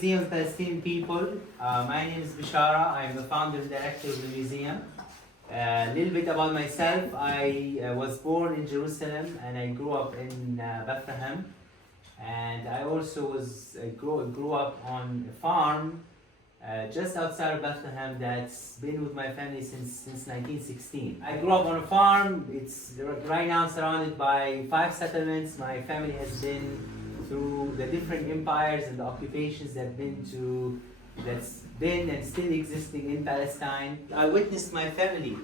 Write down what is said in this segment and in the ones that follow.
Museum of Palestinian People. My name is Bishara. I'm the founder and director of the museum. A little bit about myself. I was born in Jerusalem and I grew up in Bethlehem. And I also grew up on a farm just outside of Bethlehem that's been with my family since 1916. I grew up on a farm. It's right now surrounded by 5 settlements. My family has been through the different empires and the occupations that's been and still existing in Palestine. I witnessed my family,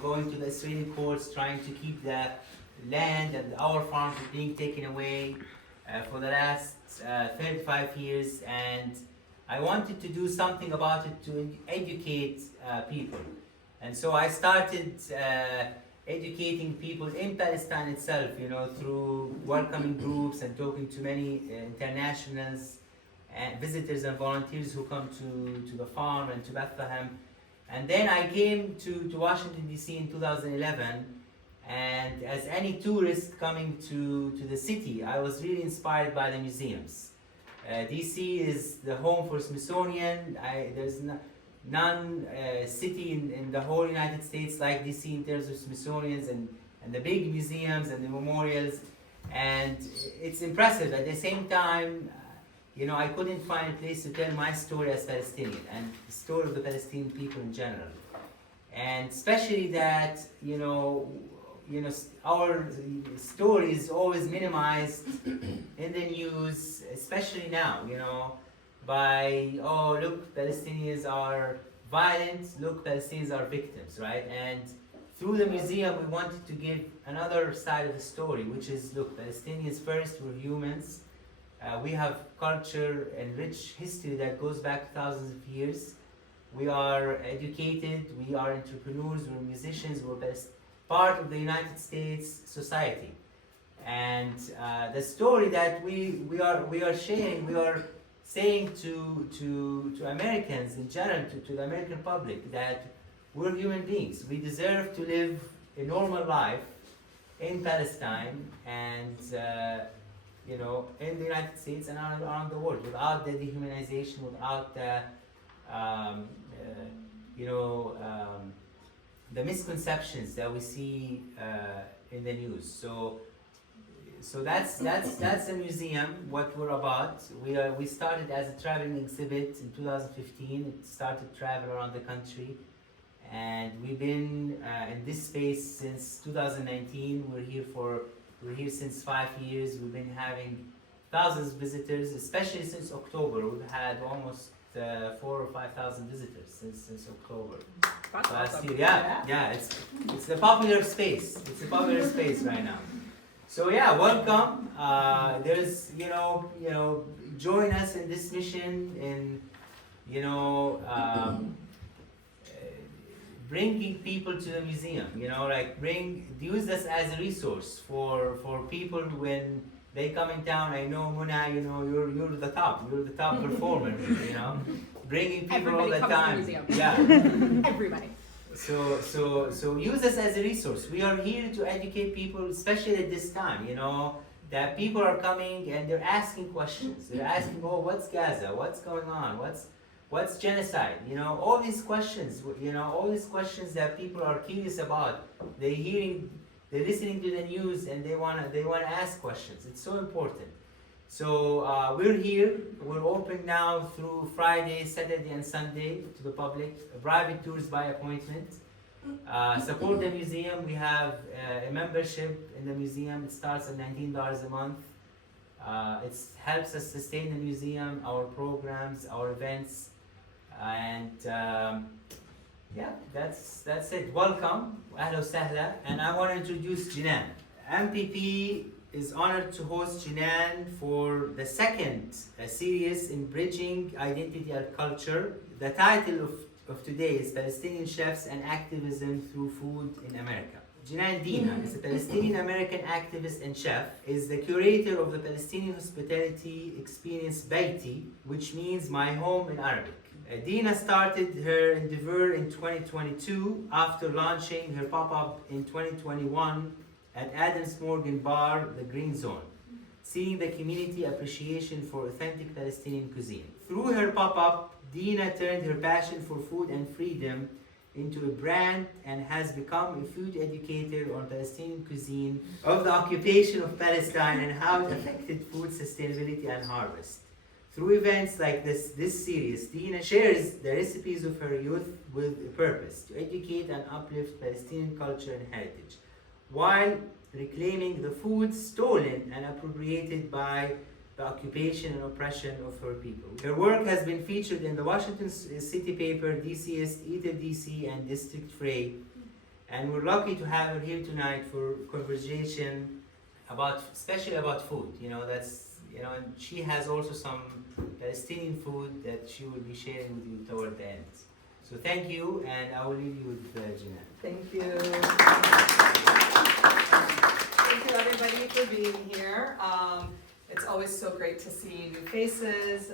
going to the Israeli courts, trying to keep the land and our farm from being taken away for the last 35 years, and I wanted to do something about it to educate people. And so I started educating people in Palestine itself, through welcoming groups and talking to many internationals and visitors and volunteers who come to the farm and to Bethlehem. And then I came to Washington D.C. in 2011, and as any tourist coming to the city, I was really inspired by the museums. D.C. is the home for Smithsonian. There's none city in the whole United States like D.C. in terms of Smithsonians and the big museums and the memorials. And it's impressive. At the same time, I couldn't find a place to tell my story as Palestinian and the story of the Palestinian people in general. And especially that, our story is always minimized in the news, especially now, by, oh, look, Palestinians are violent, look, Palestinians are victims, right? And through the museum, we wanted to give another side of the story, which is, look, Palestinians first, we're humans. We have culture and rich history that goes back thousands of years. We are educated, we are entrepreneurs, we're musicians, we're part of the United States society. And the story that we are sharing, we are saying to Americans in general, to the American public, that we're human beings. We deserve to live a normal life in Palestine and in the United States and around the world, without the dehumanization, without the misconceptions that we see in the news. So that's the museum, what we're about. We started as a traveling exhibit in 2015. It started to travel around the country, and we've been in this space since 2019. We're here since 5 years. We've been having thousands of visitors, especially since October. We've had almost 4,000 or 5,000 visitors since October last year. Yeah, it's a popular space. It's a popular space right now. So yeah, welcome. There's join us in this mission in bringing people to the museum. Use this as a resource for people when they come in town. I know, Muna, you're the top. You're the top performer. Bringing people all the time. Yeah. Everybody. So use this as a resource. We are here to educate people, especially at this time. That people are coming and they're asking questions. They're asking, oh, what's Gaza? What's going on? What's genocide? All these questions. All these questions that people are curious about. They're listening to the news and they wanna ask questions. It's so important. So we're here. We're open now through Friday, Saturday, and Sunday to the public. Private tours by appointment. Support the museum. We have a membership in the museum. It starts at $19 a month. It helps us sustain the museum, our programs, our events, and yeah, that's it. Welcome, ahla sahla, and I want to introduce Jinan. MPP is honored to host Jinan for the second series, Enriching Identity and Culture. The title of today is Palestinian Chefs and Activism Through Food in America. Jinan Deena is a Palestinian American activist and chef, is the curator of the Palestinian hospitality experience Bayti, which means my home in Arabic. Deena started her endeavor in 2022 after launching her pop-up in 2021 at Adams Morgan Bar, the Green Zone. seeing the community appreciation for authentic Palestinian cuisine. Through her pop-up, Deena turned her passion for food and freedom into a brand and has become a food educator on Palestinian cuisine, of the occupation of Palestine and how it affected food sustainability and harvest. Through events like this series, Deena shares the recipes of her youth with a purpose: to educate and uplift Palestinian culture and heritage, while reclaiming the food stolen and appropriated by the occupation and oppression of her people. Her work has been featured in the Washington City paper, DCist, Eater DC, and District Frey, and we're lucky to have her here tonight for conversation about, especially about food. And she has also some Palestinian food that she will be sharing with you toward the end. So thank you, and I will leave you with Jinan. Thank you. Thank you everybody for being here. It's always so great to see new faces,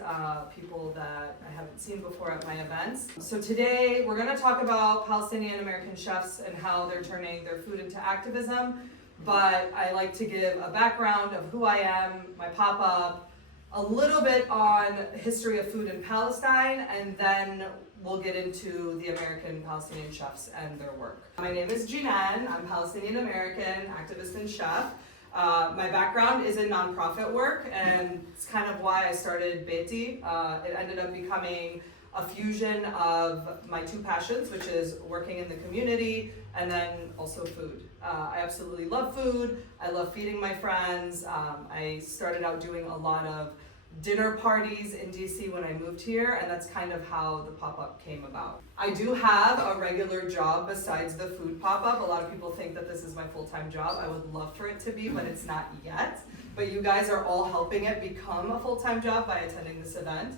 people that I haven't seen before at my events. So today we're going to talk about Palestinian American chefs and how they're turning their food into activism. But I like to give a background of who I am, my pop-up, a little bit on history of food in Palestine, and then we'll get into the American Palestinian chefs and their work. My name is Jinan. I'm Palestinian American, activist and chef. My background is in nonprofit work, and it's kind of why I started Beiti. It ended up becoming a fusion of my two passions, which is working in the community and then also food. I absolutely love food. I love feeding my friends. I started out doing a lot of dinner parties in DC when I moved here, and that's kind of how the pop-up came about. I do have a regular job besides the food pop-up. A lot of people think that this is my full-time job. I would love for it to be, but it's not yet. But you guys are all helping it become a full-time job by attending this event.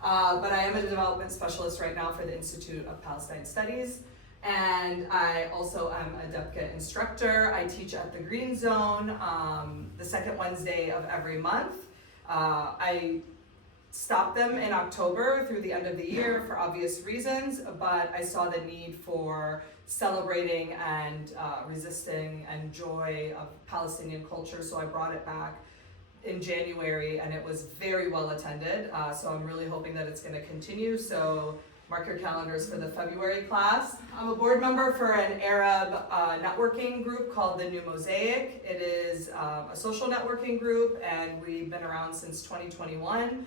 But I am a development specialist right now for the Institute of Palestine Studies. And I also am a DEPCA instructor. I teach at the Green Zone the second Wednesday of every month. I stopped them in October through the end of the year for obvious reasons, but I saw the need for celebrating and resisting and joy of Palestinian culture, so I brought it back in January, and it was very well attended, so I'm really hoping that it's going to continue. So mark your calendars for the February class. I'm a board member for an Arab networking group called the New Mosaic. It is a social networking group, and we've been around since 2021.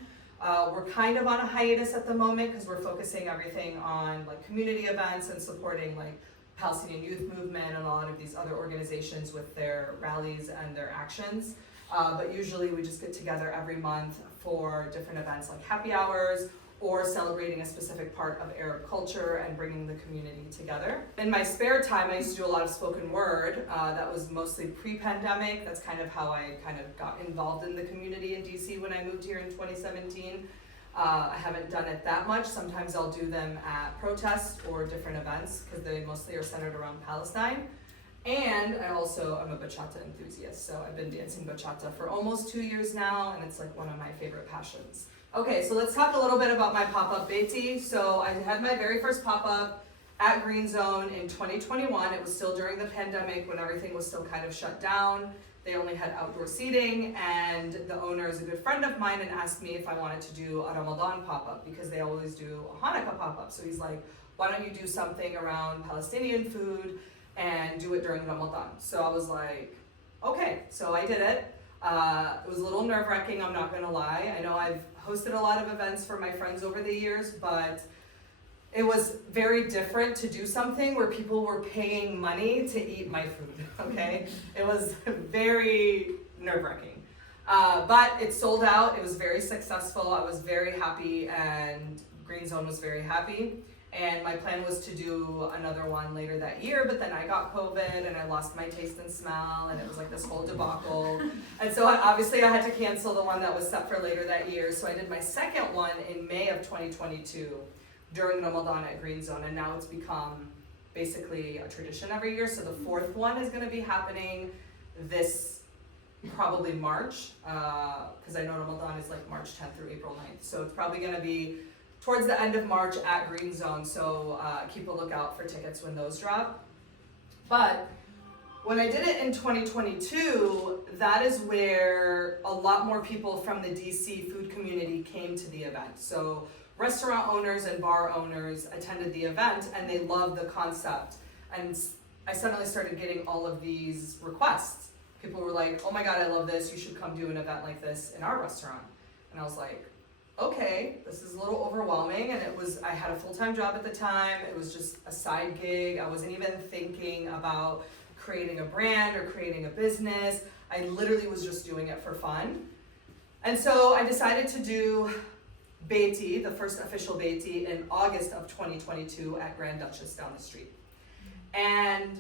We're kind of on a hiatus at the moment because we're focusing everything on like community events and supporting like Palestinian Youth Movement and a lot of these other organizations with their rallies and their actions. But usually we just get together every month for different events like happy hours or celebrating a specific part of Arab culture and bringing the community together. In my spare time, I used to do a lot of spoken word. That was mostly pre-pandemic. That's kind of how I kind of got involved in the community in DC when I moved here in 2017. I haven't done it that much. Sometimes I'll do them at protests or different events because they mostly are centered around Palestine. And I also am a bachata enthusiast, so I've been dancing bachata for almost 2 years now, and it's like one of my favorite passions. Okay, so let's talk a little bit about my pop-up Beiti. So I had my very first pop-up at Green Zone in 2021. It was still during the pandemic when everything was still kind of shut down. They only had outdoor seating, and the owner is a good friend of mine and asked me if I wanted to do a Ramadan pop-up because they always do a Hanukkah pop-up. So he's like, why don't you do something around Palestinian food and do it during Ramadan? So I was like, okay, so I did it. It was a little nerve-wracking, I'm not gonna lie. I know I've hosted a lot of events for my friends over the years, but it was very different to do something where people were paying money to eat my food, okay? It was very nerve-wracking. But it sold out, it was very successful, I was very happy, and Green Zone was very happy. And my plan was to do another one later that year, but then I got COVID and I lost my taste and smell, and it was like this whole debacle. And so obviously I had to cancel the one that was set for later that year. So I did my second one in May of 2022 during Ramadan at Green Zone, and now it's become basically a tradition every year. So the fourth one is gonna be happening this probably March, because I know Ramadan is like March 10th through April 9th. So it's probably gonna be towards the end of March at Green Zone, so keep a lookout for tickets when those drop. But When I did it in 2022, that is where a lot more people from the DC food community came to the event. So restaurant owners and bar owners attended the event and they loved the concept. And I suddenly started getting all of these requests. People were like, oh my God, I love this. You should come do an event like this in our restaurant. And I was like, okay, this is a little overwhelming. And I had a full-time job at the time. It was just a side gig. I wasn't even thinking about creating a brand or creating a business. I literally was just doing it for fun. And so I decided to do Beiti, the first official Beiti, in August of 2022 at Grand Duchess down the street. And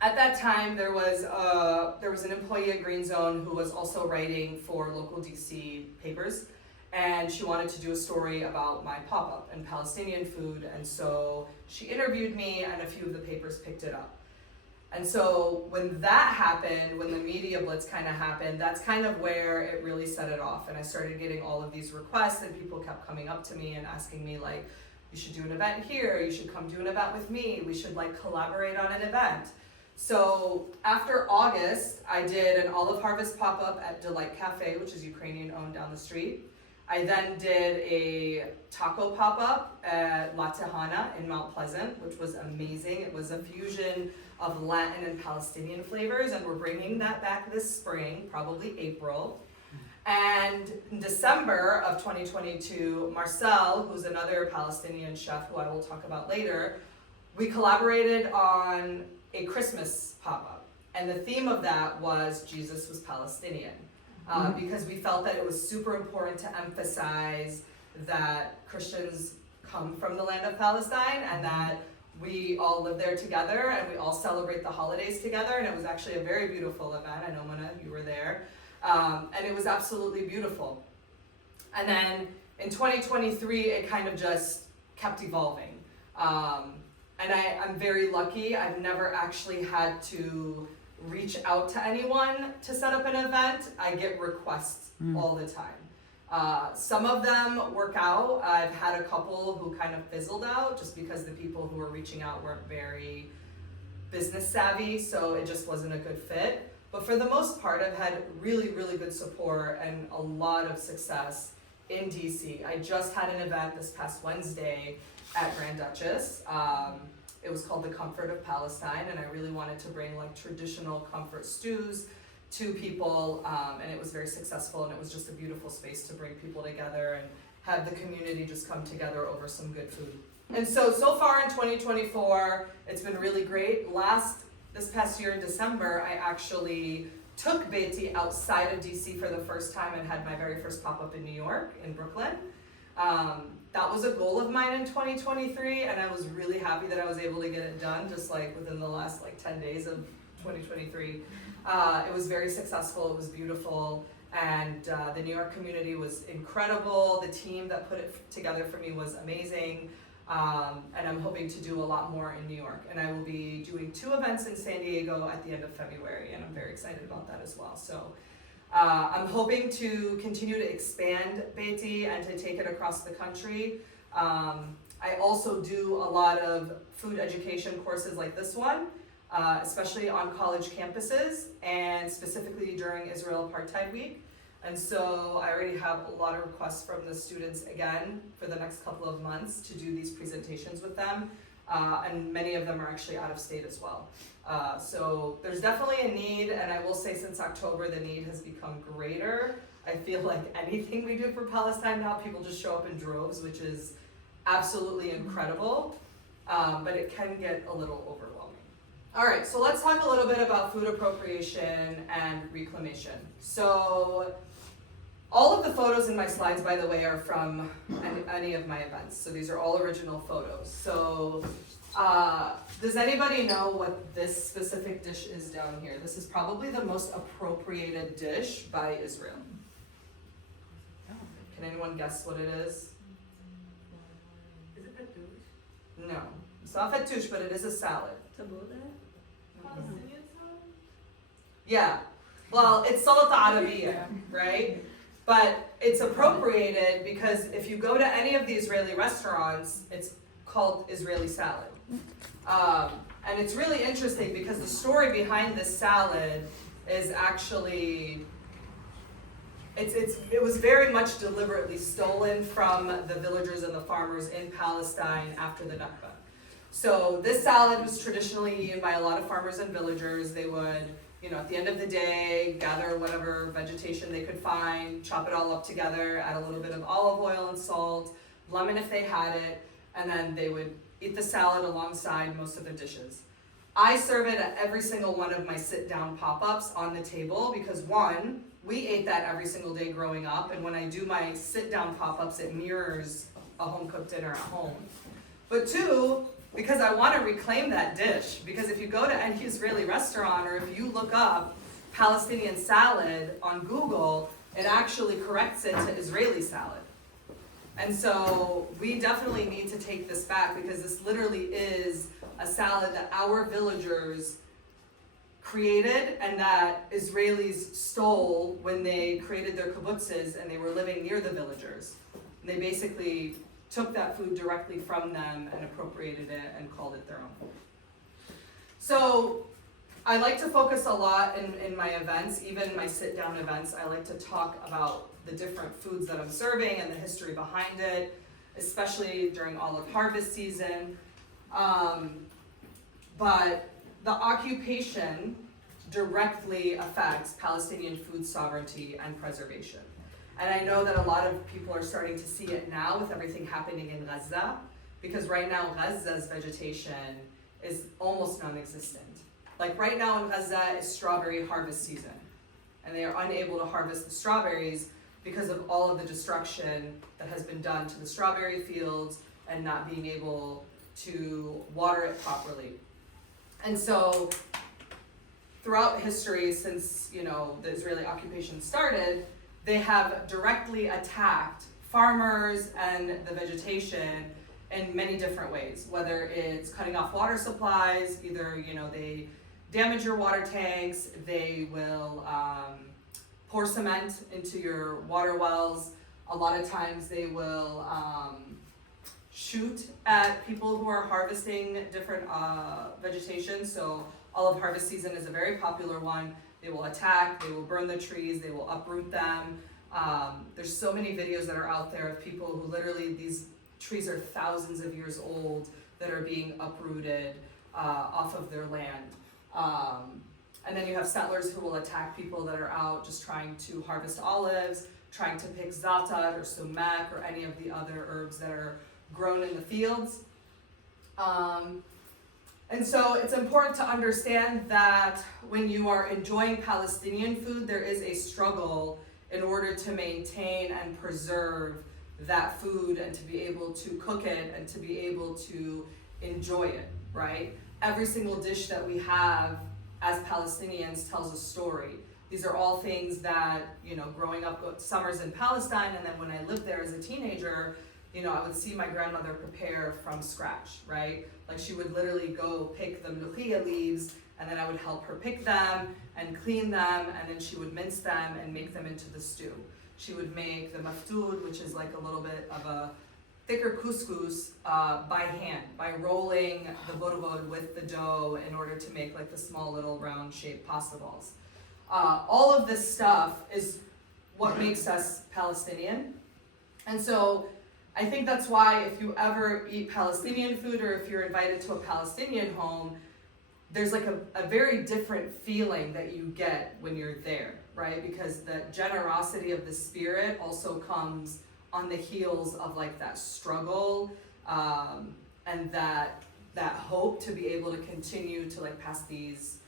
at that time, there was an employee at Green Zone who was also writing for local DC papers, and she wanted to do a story about my pop-up and Palestinian food, and so she interviewed me, and a few of the papers picked it up. And so when that happened, when the media blitz kind of happened, that's kind of where it really set it off. And I started getting all of these requests, and people kept coming up to me and asking me like, you should do an event here, you should come do an event with me, we should like collaborate on an event. So after August, I did an olive harvest pop-up at Delight Cafe, which is Ukrainian owned down the street. I then did a taco pop-up at La Tejana in Mount Pleasant, which was amazing. It was a fusion of Latin and Palestinian flavors, and we're bringing that back this spring, probably April. And in December of 2022, Marcel, who's another Palestinian chef who I will talk about later, we collaborated on a Christmas pop-up. And the theme of that was Jesus was Palestinian. Because we felt that it was super important to emphasize that Christians come from the land of Palestine and that we all live there together and we all celebrate the holidays together. And it was actually a very beautiful event. I know, Mona, you were there. And it was absolutely beautiful. And then in 2023, it kind of just kept evolving. And I'm very lucky. I've never actually had to reach out to anyone to set up an event. I get requests all the time. Some of them work out. I've had a couple who kind of fizzled out just because the people who were reaching out weren't very business savvy, so it just wasn't a good fit. But for the most part, I've had really, really good support and a lot of success in DC. I just had an event this past Wednesday at Grand Duchess. It was called The Comfort of Palestine, and I really wanted to bring like traditional comfort stews to people, and it was very successful, and it was just a beautiful space to bring people together and have the community just come together over some good food. And so far in 2024, it's been really great. This past year in December, I actually took Beiti outside of DC for the first time and had my very first pop-up in New York, in Brooklyn. That was a goal of mine in 2023, and I was really happy that I was able to get it done just like within the last like 10 days of 2023. It was very successful, it was beautiful, and the New York community was incredible. The team that put it together for me was amazing, and I'm hoping to do a lot more in New York. And I will be doing 2 events in San Diego at the end of February, and I'm very excited about that as well. So I'm hoping to continue to expand Beiti and to take it across the country. I also do a lot of food education courses like this one, especially on college campuses and specifically during Israel Apartheid Week. And so I already have a lot of requests from the students again for the next couple of months to do these presentations with them. And many of them are actually out of state as well. So there's definitely a need, and I will say since October the need has become greater. I feel like anything we do for Palestine now, people just show up in droves, which is absolutely incredible, but it can get a little overwhelming. All right, so let's talk a little bit about food appropriation and reclamation. So all of the photos in my slides, by the way, are from any of my events. So these are all original photos. So does anybody know what this specific dish is down here? This is probably the most appropriated dish by Israel. Can anyone guess what it is? Is it fattoush? No, it's not fattoush, but it is a salad. Tabbouleh? Palestinian salad? Yeah, well, it's salata Arabiya, right? But it's appropriated because if you go to any of the Israeli restaurants, it's called Israeli salad. And it's really interesting because the story behind this salad is actually, it was very much deliberately stolen from the villagers and the farmers in Palestine after the Nakba. So this salad was traditionally eaten by a lot of farmers and villagers. They would, at the end of the day, gather whatever vegetation they could find, chop it all up together, add a little bit of olive oil and salt, lemon if they had it, and then they would eat the salad alongside most of the dishes. I serve it at every single one of my sit-down pop-ups on the table because one, we ate that every single day growing up, and when I do my sit-down pop-ups, it mirrors a home-cooked dinner at home. But two, because I want to reclaim that dish, because if you go to any Israeli restaurant or if you look up Palestinian salad on Google, it actually corrects it to Israeli salad. And so we definitely need to take this back because this literally is a salad that our villagers created and that Israelis stole when they created their kibbutzes and they were living near the villagers. And they basically took that food directly from them and appropriated it and called it their own. So I like to focus a lot in my events, even my sit-down events. I like to talk about the different foods that I'm serving and the history behind it, especially during olive harvest season. But the occupation directly affects Palestinian food sovereignty and preservation. And I know that a lot of people are starting to see it now with everything happening in Gaza, because right now Gaza's vegetation is almost non-existent. Like right now in Gaza is strawberry harvest season, and they are unable to harvest the strawberries because of all of the destruction that has been done to the strawberry fields and not being able to water it properly. And so throughout history, since the Israeli occupation started, they have directly attacked farmers and the vegetation in many different ways, whether it's cutting off water supplies, either they damage your water tanks, they will pour cement into your water wells. A lot of times they will shoot at people who are harvesting different vegetation. So olive harvest season is a very popular one. They will attack, they will burn the trees, they will uproot them. There's so many videos that are out there of people who literally, these trees are thousands of years old that are being uprooted off of their land. And then you have settlers who will attack people that are out just trying to harvest olives, trying to pick zatar or sumac or any of the other herbs that are grown in the fields. And so it's important to understand that when you are enjoying Palestinian food, there is a struggle in order to maintain and preserve that food and to be able to cook it and to be able to enjoy it, right? Every single dish that we have as Palestinians tells a story. These are all things that, growing up summers in Palestine, and then when I lived there as a teenager, I would see my grandmother prepare from scratch, right? Like she would literally go pick the mluchia leaves, and then I would help her pick them and clean them, and then she would mince them and make them into the stew. She would make the maftoud, which is like a little bit of a thicker couscous by hand, by rolling the borvod with the dough in order to make like the small little round shaped pasta balls. All of this stuff is what makes us Palestinian. And so I think that's why if you ever eat Palestinian food or if you're invited to a Palestinian home, there's like a very different feeling that you get when you're there, right? Because the generosity of the spirit also comes on the heels of like that struggle and that hope to be able to continue to like pass these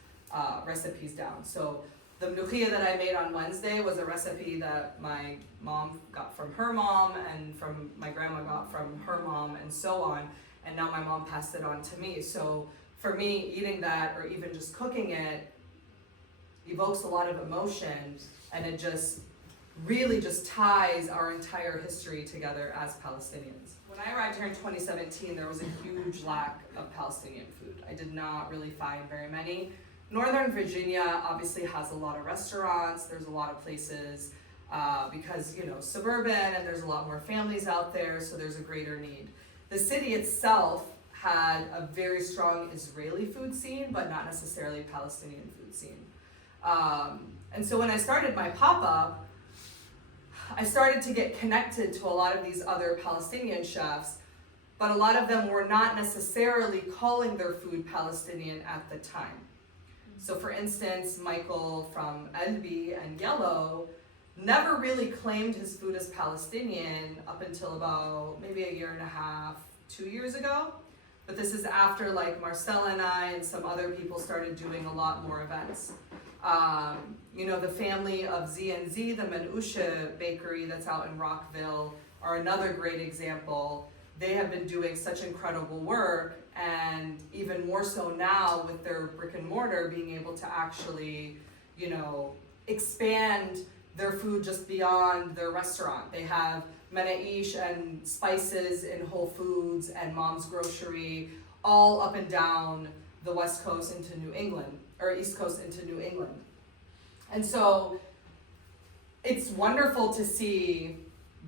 recipes down. So the mluchia that I made on Wednesday was a recipe that my mom got from her mom and from my grandma got from her mom and so on. And now my mom passed it on to me. So for me, eating that or even just cooking it evokes a lot of emotion, and it just really just ties our entire history together as Palestinians. When I arrived here in 2017, there was a huge lack of Palestinian food. I did not really find very many. Northern Virginia obviously has a lot of restaurants, there's a lot of places because, suburban and there's a lot more families out there, so there's a greater need. The city itself had a very strong Israeli food scene, but not necessarily Palestinian food scene. And so when I started my pop-up, I started to get connected to a lot of these other Palestinian chefs, but a lot of them were not necessarily calling their food Palestinian at the time. So for instance, Michael from Elbi and Yellow never really claimed his food as Palestinian up until about maybe a year and a half, 2 years ago. But this is after like Marcel and I and some other people started doing a lot more events. You know, the family of Z&Z, the Menushe bakery that's out in Rockville, are another great example. They have been doing such incredible work, and even more so now with their brick and mortar being able to actually, you know, expand their food just beyond their restaurant. They have Menaish and spices in Whole Foods and Mom's Grocery all up and down the West Coast into New England, or East Coast into New England. And so it's wonderful to see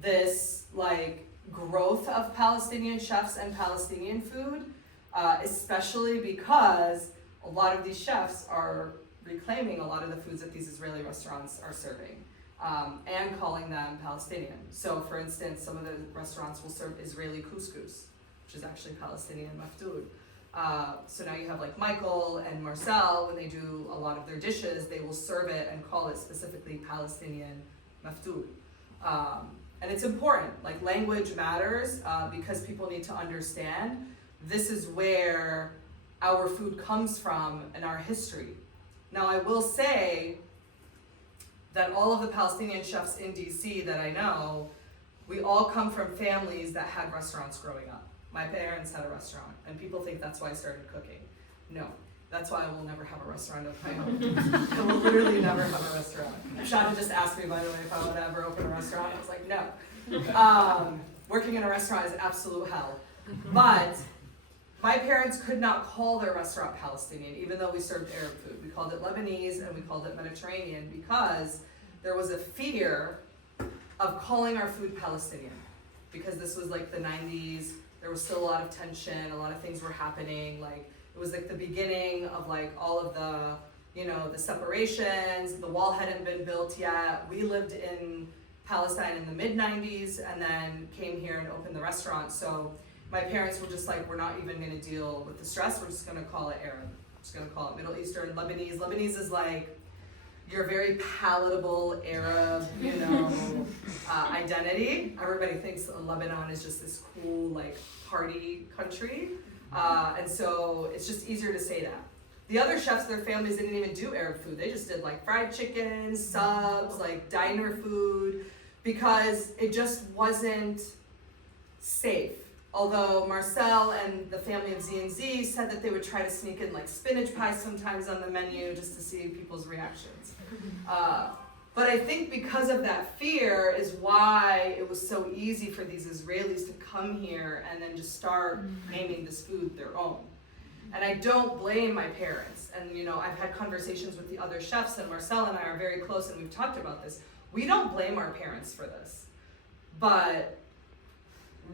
this like growth of Palestinian chefs and Palestinian food, especially because a lot of these chefs are reclaiming a lot of the foods that these Israeli restaurants are serving, and calling them Palestinian. So for instance, some of the restaurants will serve Israeli couscous, which is actually Palestinian maftoud. So now you have like Michael and Marcel, when they do a lot of their dishes, they will serve it and call it specifically Palestinian maftoud. And it's important, like language matters, because people need to understand this is where our food comes from and our history. Now I will say that all of the Palestinian chefs in DC that I know, we all come from families that had restaurants growing up. My parents had a restaurant, and people think that's why I started cooking. No, that's why I will never have a restaurant of my own. I will literally never have a restaurant. Shada just asked me, by the way, if I would ever open a restaurant. I was like, no. Working in a restaurant is absolute hell. But my parents could not call their restaurant Palestinian, even though we served Arab food. We called it Lebanese and we called it Mediterranean because there was a fear of calling our food Palestinian. Because this was like the 90s, there was still a lot of tension, a lot of things were happening. Like it was like the beginning of like all of the, you know, the separations, the wall hadn't been built yet. We lived in Palestine in the mid-90s and then came here and opened the restaurant. So my parents were just like, we're not even gonna deal with the stress, we're just gonna call it Arab. We're just gonna call it Middle Eastern, Lebanese. Lebanese is like your very palatable Arab, you know, identity. Everybody thinks Lebanon is just this cool, like, party country. And so it's just easier to say that. The other chefs, their families didn't even do Arab food. They just did like fried chicken, subs, like diner food, because it just wasn't safe. Although Marcel and the family of Z&Z said that they would try to sneak in like spinach pie sometimes on the menu just to see people's reactions. But I think because of that fear is why it was so easy for these Israelis to come here and then just start naming this food their own. And I don't blame my parents. And you know, I've had conversations with the other chefs, and Marcel and I are very close and we've talked about this. We don't blame our parents for this, but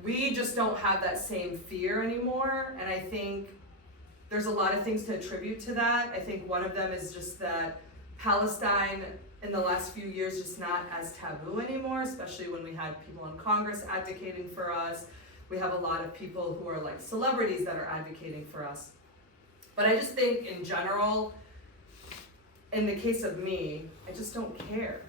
we just don't have that same fear anymore. And I think there's a lot of things to attribute to that. I think one of them is just that Palestine in the last few years just not as taboo anymore, especially when we had people in Congress advocating for us. We have a lot of people who are like celebrities that are advocating for us. But I just think in general, in the case of me, I just don't care.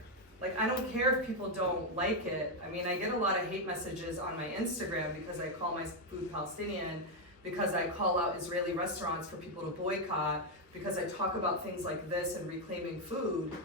Like, I don't care if people don't like it. I mean, I get a lot of hate messages on my Instagram because I call my food Palestinian, because I call out Israeli restaurants for people to boycott, because I talk about things like this and reclaiming food.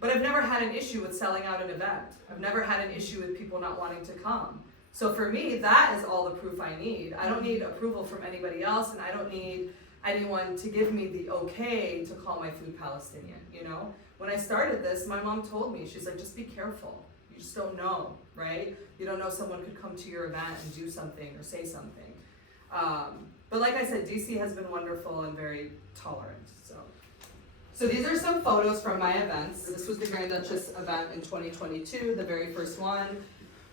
But I've never had an issue with selling out an event. I've never had an issue with people not wanting to come. So for me, that is all the proof I need. I don't need approval from anybody else, and I don't need anyone to give me the okay to call my food Palestinian, you know? When I started this, my mom told me, she's like, just be careful. You just don't know, right? You don't know, someone could come to your event and do something or say something. But like I said, DC has been wonderful and very tolerant. So these are some photos from my events. This was the Grand Duchess event in 2022, the very first one.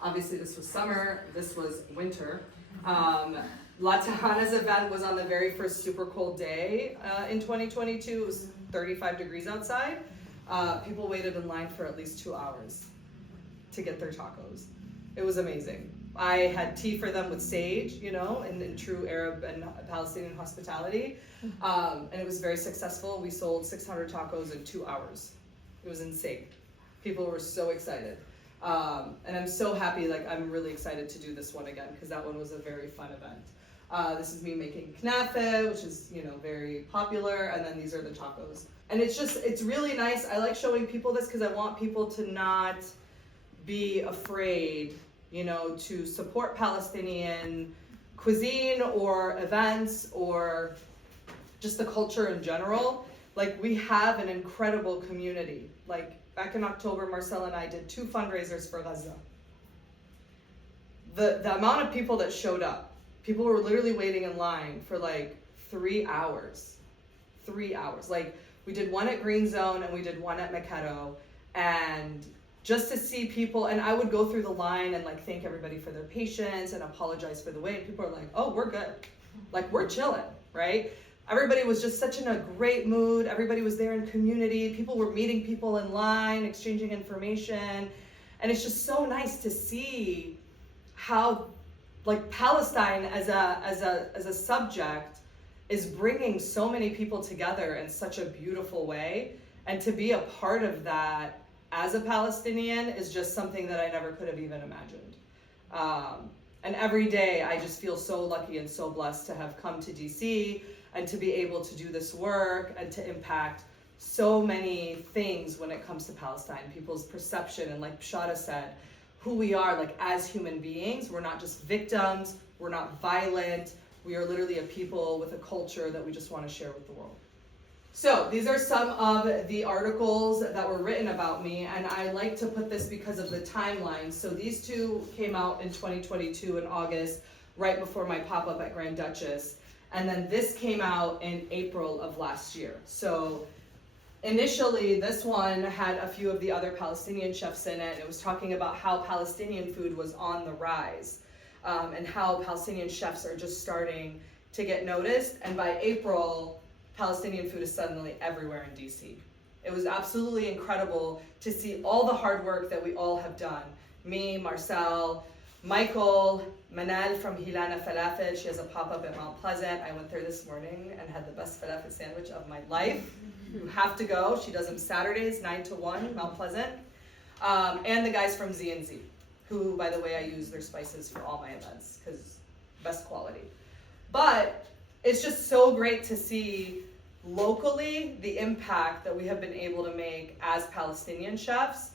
Obviously this was summer, this was winter. La Tejana's event was on the very first super cold day in 2022. It was 35 degrees outside. People waited in line for at least 2 hours to get their tacos. It was amazing. I had tea for them with sage, you know, in true Arab and Palestinian hospitality. And it was very successful. We sold 600 tacos in 2 hours. It was insane. People were so excited. And I'm so happy, like I'm really excited to do this one again because that one was a very fun event. This is me making knafe, which is, you know, very popular, and then these are the tacos. And it's really nice. I like showing people this because I want people to not be afraid, you know, to support Palestinian cuisine or events or just the culture in general. Like, we have an incredible community. Like, back in October, Marcel and I did 2 fundraisers for Gaza. The amount of people that showed up, people were literally waiting in line for like 3 hours. 3 hours. Like, we did one at Green Zone and we did one at Makkedo, and just to see people, and I would go through the line and like thank everybody for their patience and apologize for the wait. And people are like, oh, we're good. Like, we're chilling, right? Everybody was just such in a great mood. Everybody was there in community. People were meeting people in line, exchanging information. And it's just so nice to see how like Palestine as a subject is bringing so many people together in such a beautiful way. And to be a part of that as a Palestinian is just something that I never could have even imagined. And every day I just feel so lucky and so blessed to have come to DC and to be able to do this work and to impact so many things when it comes to Palestine, people's perception, and like Shada said, who we are like as human beings. We're not just victims, we're not violent, we are literally a people with a culture that we just want to share with the world. So these are some of the articles that were written about me, and I like to put this because of the timeline. So these 2 came out in 2022 in August, right before my pop-up at Grand Duchess. And then this came out in April of last year. So initially, this one had a few of the other Palestinian chefs in it. It was talking about how Palestinian food was on the rise, and how Palestinian chefs are just starting to get noticed. And by April, Palestinian food is suddenly everywhere in DC. It was absolutely incredible to see all the hard work that we all have done. Me, Marcel, Michael, Manal from Hilana Falafel. She has a pop-up at Mount Pleasant. I went there this morning and had the best falafel sandwich of my life. You have to go. She does them Saturdays, 9 to 1, Mount Pleasant. And the guys from Z&Z, who, by the way, I use their spices for all my events because best quality. But it's just so great to see locally the impact that we have been able to make as Palestinian chefs.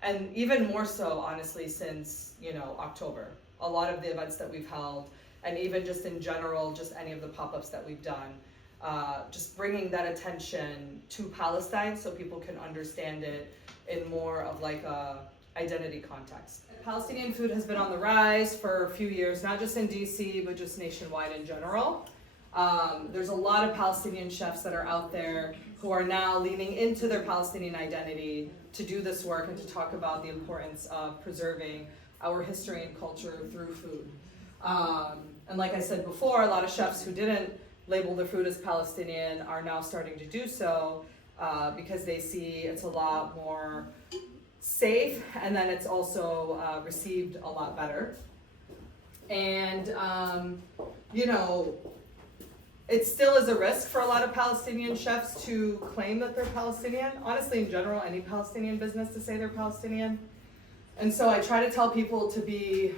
And even more so, honestly, since, you know, October. A lot of the events that we've held, and even just in general, just any of the pop-ups that we've done, just bringing that attention to Palestine so people can understand it in more of like a identity context. Palestinian food has been on the rise for a few years, not just in DC, but just nationwide in general. There's a lot of Palestinian chefs that are out there who are now leaning into their Palestinian identity to do this work and to talk about the importance of preserving our history and culture through food. And like I said before, a lot of chefs who didn't label their food as Palestinian are now starting to do so because they see it's a lot more safe, and then it's also received a lot better. And, you know, it still is a risk for a lot of Palestinian chefs to claim that they're Palestinian. Honestly, in general, any Palestinian business to say they're Palestinian. And so I try to tell people to be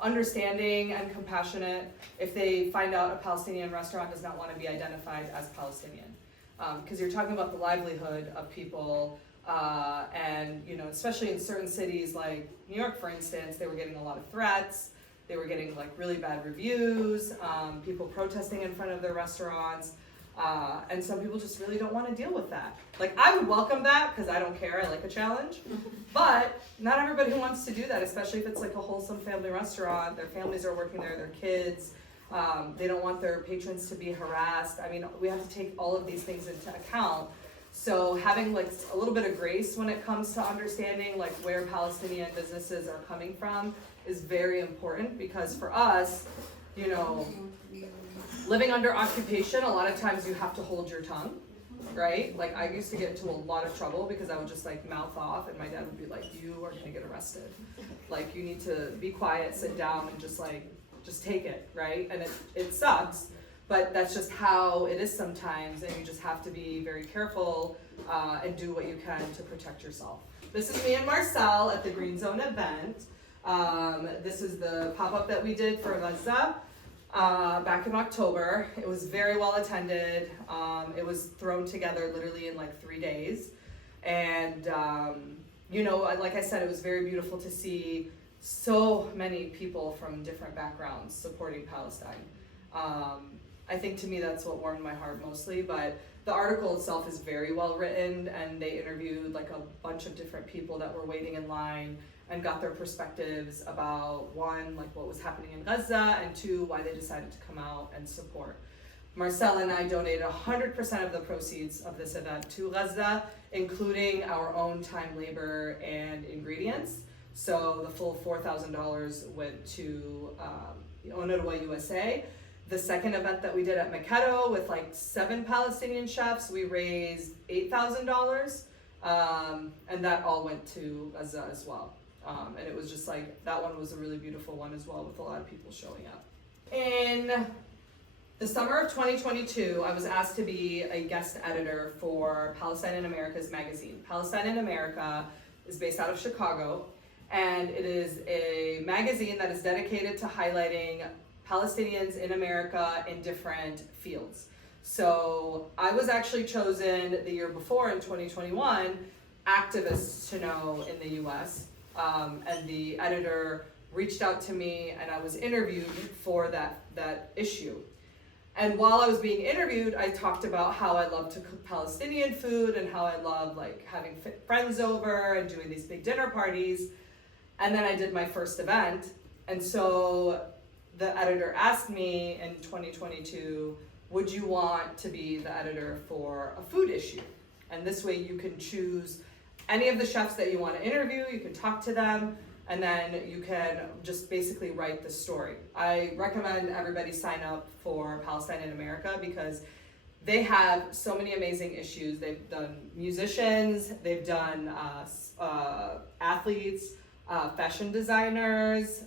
understanding and compassionate if they find out a Palestinian restaurant does not want to be identified as Palestinian. Because you're talking about the livelihood of people, and, you know, especially in certain cities like New York, for instance, they were getting a lot of threats. They were getting like really bad reviews, people protesting in front of their restaurants, and some people just really don't want to deal with that. Like, I would welcome that because I don't care, I like a challenge, but not everybody wants to do that, especially if it's like a wholesome family restaurant, their families are working there, their kids, they don't want their patrons to be harassed. I mean, we have to take all of these things into account So having like a little bit of grace when it comes to understanding like where Palestinian businesses are coming from is very important, because for us, you know, living under occupation, a lot of times you have to hold your tongue, right? Like I used to get into a lot of trouble because I would just like mouth off, and my dad would be like, you are gonna get arrested. Like you need to be quiet, sit down, and just take it, right? And it sucks, but that's just how it is sometimes, and you just have to be very careful and do what you can to protect yourself. This is me and Marcel at the Green Zone event. This is the pop-up that we did for Gaza back in October. It was very well attended. It was thrown together literally in like 3 days. And, you know, like I said, it was very beautiful to see so many people from different backgrounds supporting Palestine. I think to me that's what warmed my heart mostly, but the article itself is very well written, and they interviewed like a bunch of different people that were waiting in line and got their perspectives about, one, like what was happening in Gaza, and two, why they decided to come out and support. Marcel and I donated 100% of the proceeds of this event to Gaza, including our own time, labor, and ingredients. So the full $4,000 went to UNRWA USA. The second event that we did at Makado with like 7 Palestinian chefs, we raised $8,000, and that all went to Gaza as well. And it was just like, that one was a really beautiful one as well, with a lot of people showing up. In the summer of 2022, I was asked to be a guest editor for Palestine in America's magazine. Palestine in America is based out of Chicago, and it is a magazine that is dedicated to highlighting Palestinians in America in different fields. So I was actually chosen the year before, in 2021, activists to know in the US. And the editor reached out to me, and I was interviewed for that issue. And while I was being interviewed, I talked about how I love to cook Palestinian food and how I love like having friends over and doing these big dinner parties. And then I did my first event. And so the editor asked me in 2022, would you want to be the editor for a food issue? And this way you can choose any of the chefs that you want to interview, you can talk to them, and then you can just basically write the story. I recommend everybody sign up for Palestine in America, because they have so many amazing issues. They've done musicians, they've done athletes, fashion designers,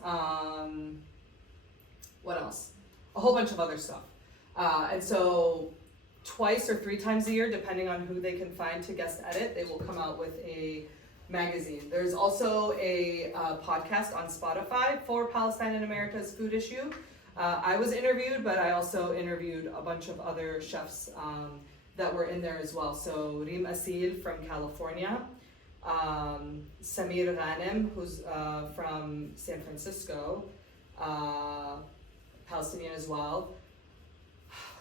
what else? A whole bunch of other stuff. And so twice or 3 times a year, depending on who they can find to guest edit, they will come out with a magazine. There's also a podcast on Spotify for Palestine in America's food issue. I was interviewed, but I also interviewed a bunch of other chefs that were in there as well. So Reem Asil from California, Samir Ghanem, who's from San Francisco, Palestinian as well.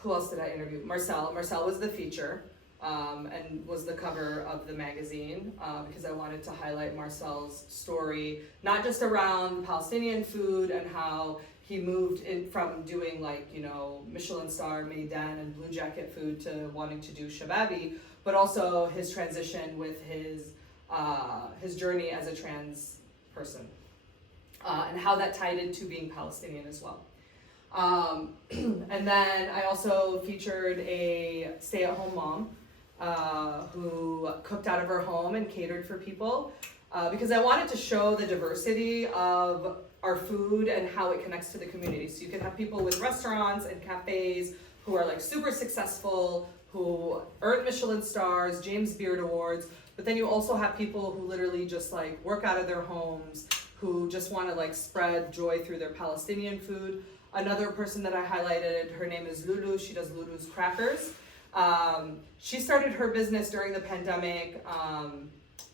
Who else did I interview? Marcel. Marcel was the feature and was the cover of the magazine because I wanted to highlight Marcel's story, not just around Palestinian food and how he moved in from doing like, you know, Michelin star, Maidan and Blue Jacket food to wanting to do Shababi, but also his transition with his journey as a trans person and how that tied into being Palestinian as well. And then I also featured a stay-at-home mom who cooked out of her home and catered for people because I wanted to show the diversity of our food and how it connects to the community. So you can have people with restaurants and cafes who are like super successful, who earn Michelin stars, James Beard Awards, but then you also have people who literally just like work out of their homes, who just want to like spread joy through their Palestinian food. Another person that I highlighted, her name is Lulu. She does Lulu's Crackers. She started her business during the pandemic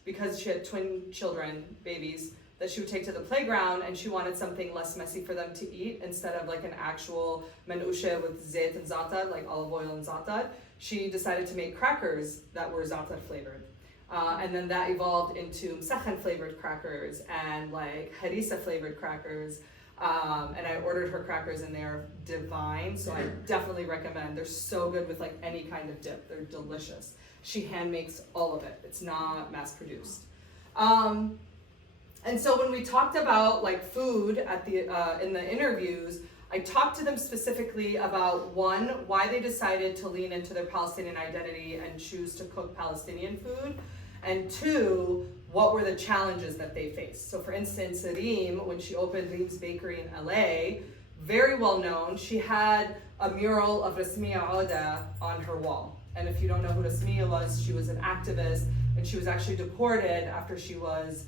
because she had twin children, babies, that she would take to the playground, and she wanted something less messy for them to eat instead of like an actual manouche with zayt and za'atar, like olive oil and za'atar. She decided to make crackers that were za'atar flavored. And then that evolved into msakhan flavored crackers and like harissa flavored crackers. And I ordered her crackers and they're divine, so I definitely recommend. They're so good with like any kind of dip. They're delicious. She hand makes all of it. It's not mass produced. And so when we talked about like food at the in the interviews, I talked to them specifically about one, why they decided to lean into their Palestinian identity and choose to cook Palestinian food, and two, what were the challenges that they faced. So for instance, Reem, when she opened Reem's Bakery in LA, very well known, she had a mural of Rasmiya Oda on her wall. And if you don't know who Rasmiya was, she was an activist, and she was actually deported after she was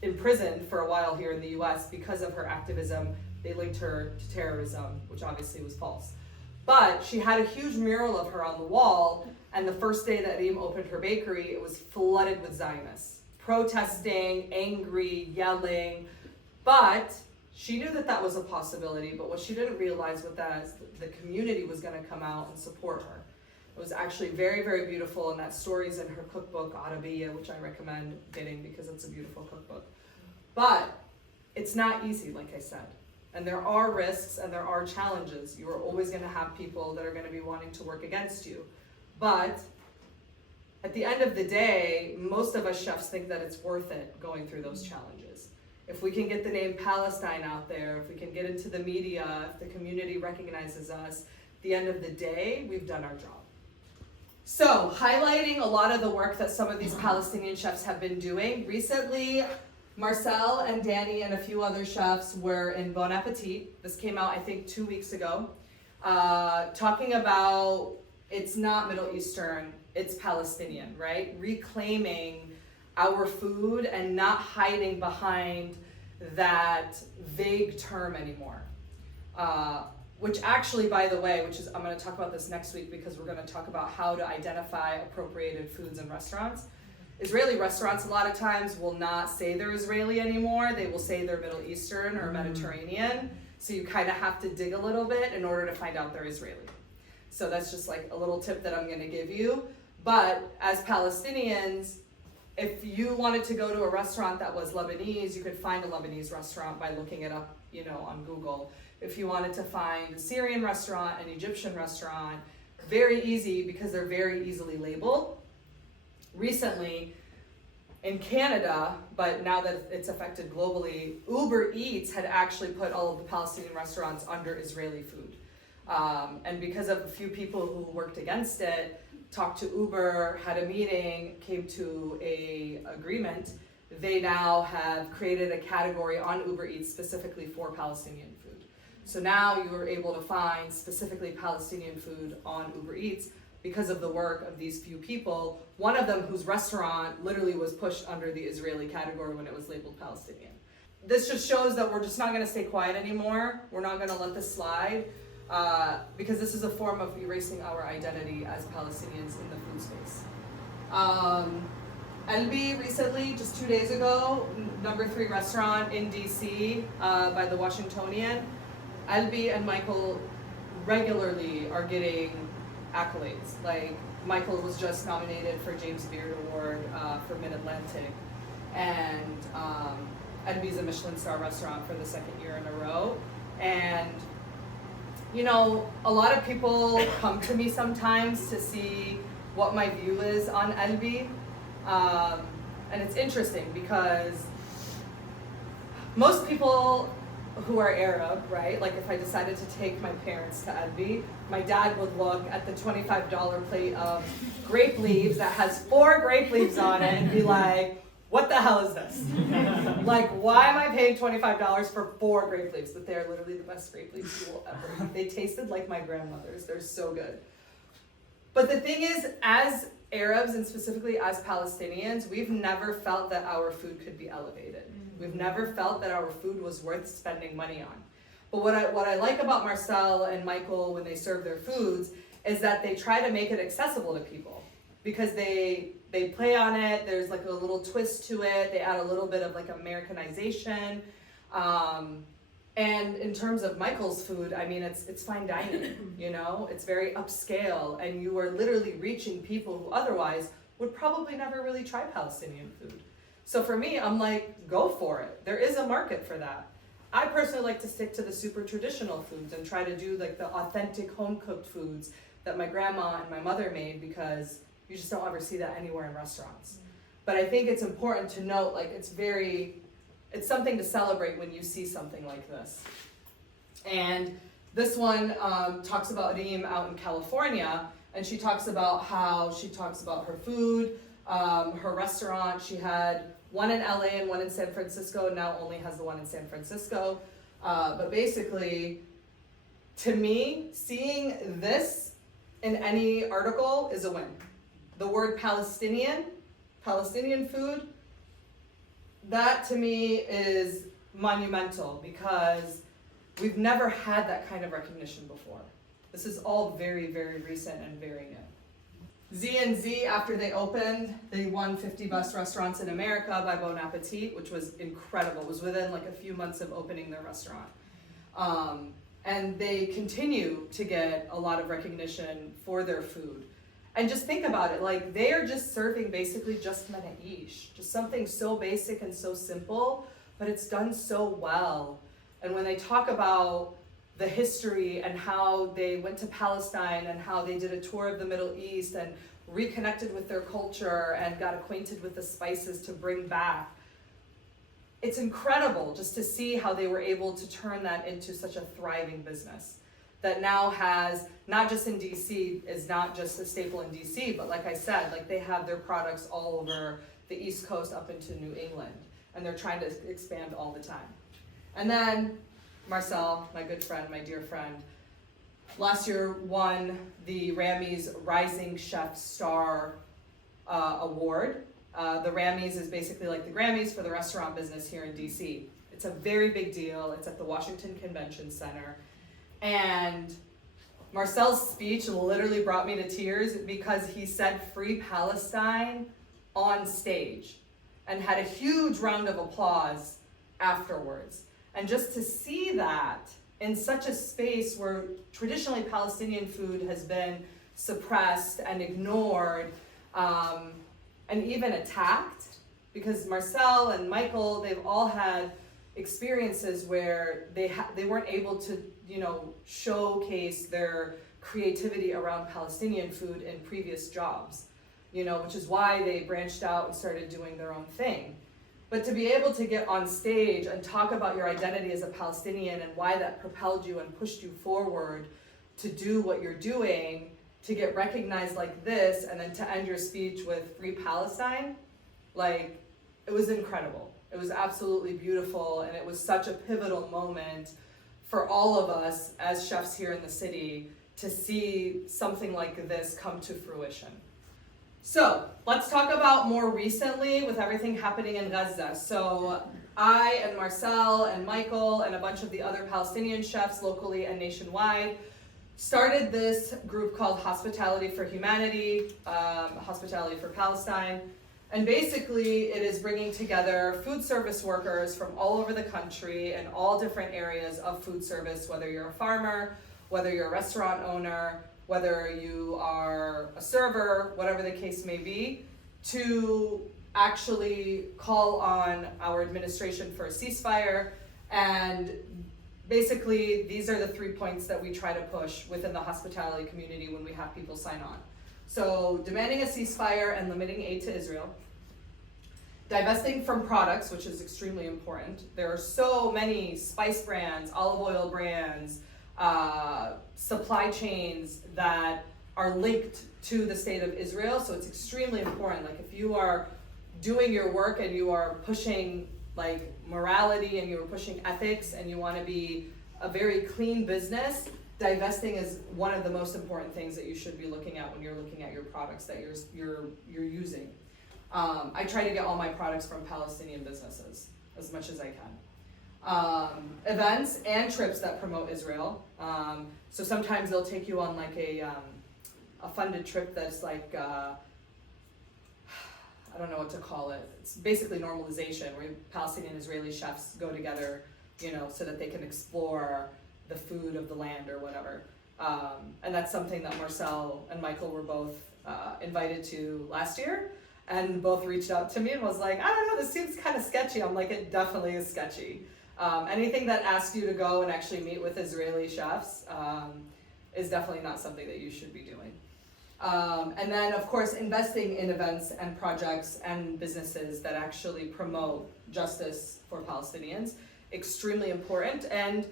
imprisoned for a while here in the US because of her activism. They linked her to terrorism, which obviously was false. But she had a huge mural of her on the wall, and the first day that Reem opened her bakery, it was flooded with Zionists, protesting, angry, yelling. But she knew that that was a possibility, but what she didn't realize was that the community was gonna come out and support her. It was actually very, very beautiful, and that story's in her cookbook, Arabiya, which I recommend getting because it's a beautiful cookbook. But it's not easy, like I said. And there are risks and there are challenges. You are always gonna have people that are gonna be wanting to work against you. But at the end of the day, most of us chefs think that it's worth it going through those challenges. If we can get the name Palestine out there, if we can get into the media, if the community recognizes us, at the end of the day, we've done our job. So, highlighting a lot of the work that some of these Palestinian chefs have been doing. Recently, Marcel and Danny and a few other chefs were in Bon Appetit. This came out, I think, 2 weeks ago, talking about it's not Middle Eastern, it's Palestinian, right? Reclaiming our food and not hiding behind that vague term anymore. Which actually, by the way, I'm gonna talk about this next week because we're gonna talk about how to identify appropriated foods in restaurants. Israeli restaurants a lot of times will not say they're Israeli anymore. They will say they're Middle Eastern or Mediterranean. So you kind of have to dig a little bit in order to find out they're Israeli. So that's just like a little tip that I'm gonna give you. But as Palestinians, if you wanted to go to a restaurant that was Lebanese, you could find a Lebanese restaurant by looking it up, on Google. If you wanted to find a Syrian restaurant, an Egyptian restaurant, very easy because they're very easily labeled. Recently, in Canada, but now that it's affected globally, Uber Eats had actually put all of the Palestinian restaurants under Israeli food. And because of a few people who worked against it, talked to Uber, had a meeting, came to an agreement, they now have created a category on Uber Eats specifically for Palestinian food. So now you are able to find specifically Palestinian food on Uber Eats because of the work of these few people, one of them whose restaurant literally was pushed under the Israeli category when it was labeled Palestinian. This just shows that we're just not gonna stay quiet anymore. We're not gonna let this slide because this is a form of erasing our identity as Palestinians in the food space. Elbi recently, just 2 days ago, #3 restaurant in DC by the Washingtonian. Elbi and Michael regularly are getting accolades. Like Michael was just nominated for James Beard Award for Mid-Atlantic, and Elbi's a Michelin star restaurant for the 2nd year in a row. And a lot of people come to me sometimes to see what my view is on Elbi, and it's interesting because most people who are Arab, right? Like if I decided to take my parents to Elbi, my dad would look at the $25 plate of grape leaves that has 4 grape leaves on it and be like, what the hell is this? Like, why am I paying $25 for 4 grape leaves? But they're literally the best grape leaves you will ever eat. They tasted like my grandmother's. They're so good. But the thing is, as Arabs and specifically as Palestinians, we've never felt that our food could be elevated. We've never felt that our food was worth spending money on. But what I like about Marcel and Michael when they serve their foods is that they try to make it accessible to people because they play on it. There's like a little twist to it. They add a little bit of like Americanization. And in terms of Michael's food, I mean, it's fine dining, it's very upscale, and you are literally reaching people who otherwise would probably never really try Palestinian food. So for me, I'm like, go for it. There is a market for that. I personally like to stick to the super traditional foods and try to do like the authentic home cooked foods that my grandma and my mother made, because you just don't ever see that anywhere in restaurants. But I think it's important to note, like it's something to celebrate when you see something like this. And this one talks about Reem out in California, and she talks about her food, her restaurant. She had one in LA and one in San Francisco, now only has the one in San Francisco. But basically, to me, seeing this in any article is a win. The word Palestinian food, that to me is monumental, because we've never had that kind of recognition before. This is all very, very recent and very new. Z&Z, after they opened, they won 50 Best Restaurants in America by Bon Appetit, which was incredible. It was within like a few months of opening their restaurant. And they continue to get a lot of recognition for their food. And just think about it, like they are just serving basically just menaish, just something so basic and so simple, but it's done so well. And when they talk about the history and how they went to Palestine and how they did a tour of the Middle East and reconnected with their culture and got acquainted with the spices to bring back, it's incredible just to see how they were able to turn that into such a thriving business that now has, not just in DC, is not just a staple in DC, but like I said, like they have their products all over the East Coast up into New England, and they're trying to expand all the time. And then Marcel, my good friend, my dear friend, last year won the Ramy's Rising Chef Star Award. The Ramy's is basically like the Grammys for the restaurant business here in DC. It's a very big deal. It's at the Washington Convention Center. And Marcel's speech literally brought me to tears, because he said "Free Palestine" on stage and had a huge round of applause afterwards. And just to see that in such a space where traditionally Palestinian food has been suppressed and ignored, and even attacked, because Marcel and Michael, they've all had experiences where they weren't able to, showcase their creativity around Palestinian food in previous jobs, which is why they branched out and started doing their own thing. But to be able to get on stage and talk about your identity as a Palestinian and why that propelled you and pushed you forward to do what you're doing, to get recognized like this, and then to end your speech with "Free Palestine," like, it was incredible. It was absolutely beautiful, and it was such a pivotal moment for all of us as chefs here in the city to see something like this come to fruition. So let's talk about more recently with everything happening in Gaza. So I and Marcel and Michael and a bunch of the other Palestinian chefs locally and nationwide started this group called Hospitality for Humanity, Hospitality for Palestine. And basically it is bringing together food service workers from all over the country and all different areas of food service, whether you're a farmer, whether you're a restaurant owner, whether you are a server, whatever the case may be, to actually call on our administration for a ceasefire. And basically, these are the 3 points that we try to push within the hospitality community when we have people sign on. So, demanding a ceasefire and limiting aid to Israel. Divesting from products, which is extremely important. There are so many spice brands, olive oil brands, supply chains that are linked to the state of Israel, so it's extremely important. Like, if you are doing your work and you are pushing like morality and you are pushing ethics and you want to be a very clean business, divesting is one of the most important things that you should be looking at when you're looking at your products that you're using. I try to get all my products from Palestinian businesses as much as I can. Events and trips that promote Israel. So sometimes they'll take you on like a funded trip that's like, I don't know what to call it. It's basically normalization, where Palestinian and Israeli chefs go together, so that they can explore the food of the land or whatever. And that's something that Marcel and Michael were both invited to last year, and both reached out to me and was like, I don't know, this seems kind of sketchy. I'm like, it definitely is sketchy. Anything that asks you to go and actually meet with Israeli chefs is definitely not something that you should be doing. And then, of course, investing in events and projects and businesses that actually promote justice for Palestinians, extremely important. And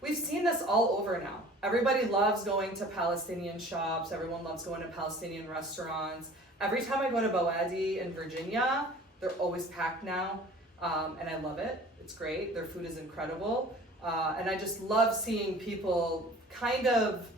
we've seen this all over now. Everybody loves going to Palestinian shops. Everyone loves going to Palestinian restaurants. Every time I go to Boadi in Virginia, they're always packed now. And I love it. It's great. Their food is incredible. And I just love seeing people kind of